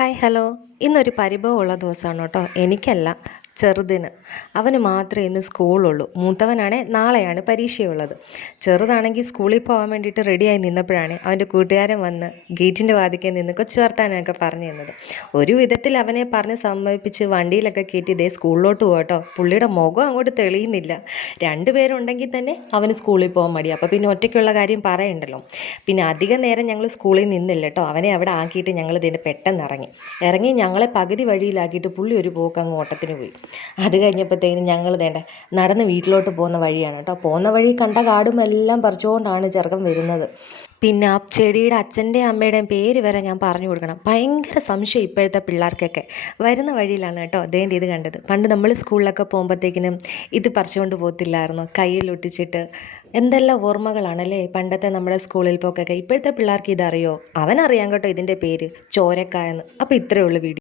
Hi hello. ഇന്നൊരു പരിഭവമുള്ള ദിവസമാണ് കേട്ടോ. എനിക്കല്ല, ചെറുതിന്. അവന് മാത്രമേ ഇന്ന് സ്കൂളുള്ളൂ. മൂത്തവനാണേ നാളെയാണ് പരീക്ഷയുള്ളത്. ചെറുതാണെങ്കിൽ സ്കൂളിൽ പോകാൻ വേണ്ടിയിട്ട് റെഡിയായി നിന്നപ്പോഴാണ് അവൻ്റെ കൂട്ടുകാരൻ വന്ന് ഗേറ്റിൻ്റെ വാതിക്കൽ നിന്ന് കൊച്ചു വർത്താനമൊക്കെ പറഞ്ഞു തന്നത്. ഒരു വിധത്തിൽ അവനെ പറഞ്ഞ് സമ്മതിപ്പിച്ച് വണ്ടിയിലൊക്കെ കയറ്റി ഇതേ സ്കൂളിലോട്ട് പോകട്ടോ. പുള്ളിയുടെ മുഖം അങ്ങോട്ട് തെളിയുന്നില്ല. രണ്ടുപേരുണ്ടെങ്കിൽ തന്നെ അവന് സ്കൂളിൽ പോകാൻ മടി. അപ്പോൾ പിന്നെ ഒറ്റയ്ക്കുള്ള കാര്യം പറയണ്ടല്ലോ. പിന്നെ അധികം നേരം ഞങ്ങൾ സ്കൂളിൽ നിന്നില്ല കേട്ടോ. അവനെ അവിടെ ആക്കിയിട്ട് ഞങ്ങൾ ഇതിൻ്റെ പെട്ടെന്ന് ഇറങ്ങി ഞങ്ങളെ പകുതി വഴിയിലാക്കിയിട്ട് പുള്ളി ഒരു പോക്ക് അങ്ങ് ഓട്ടത്തിന് പോയി. അത് കഴിഞ്ഞപ്പോഴത്തേക്കും ഞങ്ങൾ നടന്ന് വീട്ടിലോട്ട് പോകുന്ന വഴിയാണ് കേട്ടോ. പോകുന്ന വഴി കണ്ട കാടും എല്ലാം പറിച്ചുകൊണ്ടാണ് ചെറുക്കൻ വരുന്നത്. പിന്നെ ആ ചെടിയുടെ അച്ഛൻ്റെയും അമ്മയുടെയും പേര് വരെ ഞാൻ പറഞ്ഞു കൊടുക്കണം. ഭയങ്കര സംശയം ഇപ്പോഴത്തെ പിള്ളേർക്കൊക്കെ. വരുന്ന വഴിയിലാണ് കേട്ടോ ഇത് കണ്ടത്. പണ്ട് നമ്മൾ സ്കൂളിലൊക്കെ പോകുമ്പോഴത്തേക്കിനും ഇത് പറിച്ചുകൊണ്ട് പോകത്തില്ലായിരുന്നു, കയ്യിലൊട്ടിച്ചിട്ട്. എന്തെല്ലാം ഓർമ്മകളാണല്ലേ പണ്ടത്തെ നമ്മുടെ സ്കൂളിൽ പോക്കൊക്കെ. ഇപ്പോഴത്തെ പിള്ളേർക്ക് ഇതറിയോ? അവനറിയാം കേട്ടോ ഇതിൻ്റെ പേര് ചോരക്കായെന്ന്. അപ്പോൾ ഇത്രയേ ഉള്ളൂ വീഡിയോ.